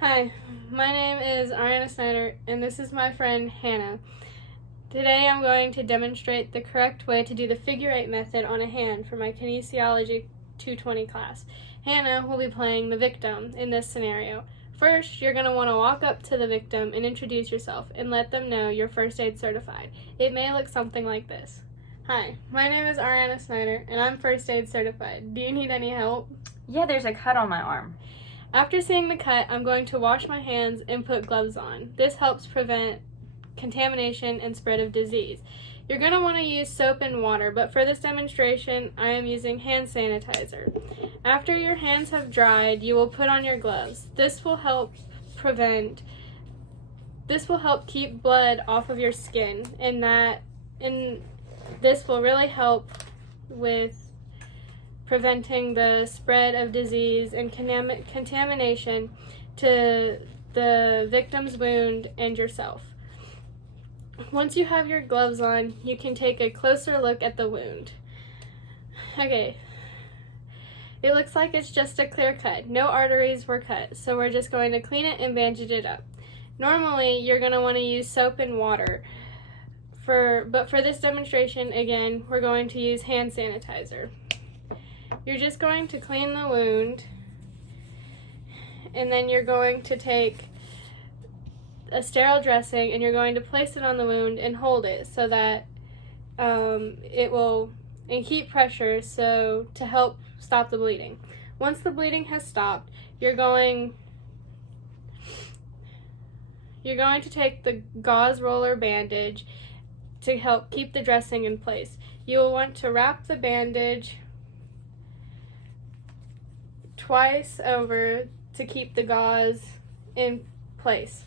Hi, my name is Ariana Snyder, and this is my friend Hannah. Today I'm going to demonstrate the correct way to do the figure 8 method on a hand for my kinesiology 220 class. Hannah will be playing the victim in this scenario. First, you're going to want to walk up to the victim and introduce yourself and let them know you're first aid certified. It may look something like this. Hi, my name is Ariana Snyder, and I'm first aid certified. Do you need any help? Yeah, there's a cut on my arm. After seeing the cut, I'm going to wash my hands and put gloves on. This helps prevent contamination and spread of disease. You're going to want to use soap and water, but for this demonstration, I am using hand sanitizer. After your hands have dried, you will put on your gloves. This will help keep blood off of your skin, and this will really help with preventing the spread of disease and contamination to the victim's wound and yourself. Once you have your gloves on, you can take a closer look at the wound. Okay, it looks like it's just a clear cut. No arteries were cut, so we're just going to clean it and bandage it up. Normally, you're going to want to use soap and water. But for this demonstration, again, we're going to use hand sanitizer. You're just going to clean the wound, and then you're going to take a sterile dressing and you're going to place it on the wound and hold it so that it will keep pressure to help stop the bleeding. Once the bleeding has stopped, you're going to take the gauze roller bandage to help keep the dressing in place. You will want to wrap the bandage twice over to keep the gauze in place.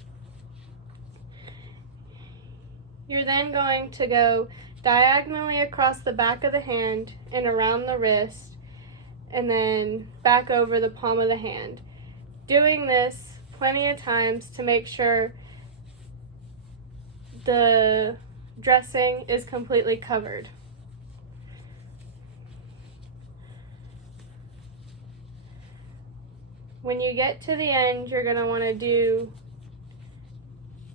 You're then going to go diagonally across the back of the hand and around the wrist, and then back over the palm of the hand. Doing this plenty of times to make sure the dressing is completely covered. When you get to the end, you're going to want to do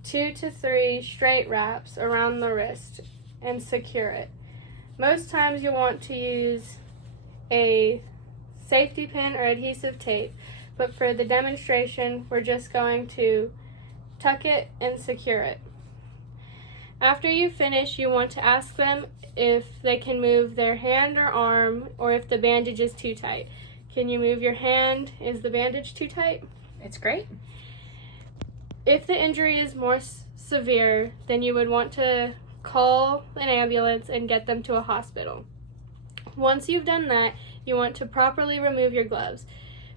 2 to 3 straight wraps around the wrist and secure it. Most times you'll want to use a safety pin or adhesive tape, but for the demonstration, we're just going to tuck it and secure it. After you finish, you want to ask them if they can move their hand or arm, or if the bandage is too tight. Can you move your hand? Is the bandage too tight? It's great. If the injury is more severe, then you would want to call an ambulance and get them to a hospital. Once you've done that, you want to properly remove your gloves.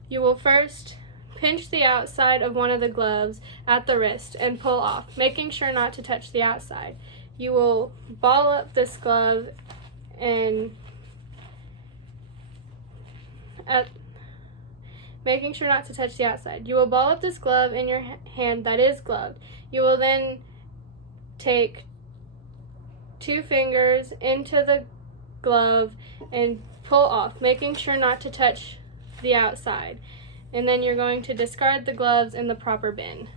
You will first pinch the outside of one of the gloves at the wrist and pull off, making sure not to touch the outside. You will ball up this glove and making sure not to touch the outside. You will ball up this glove in your hand that is gloved. You will then take 2 fingers into the glove and pull off, making sure not to touch the outside. And then you're going to discard the gloves in the proper bin.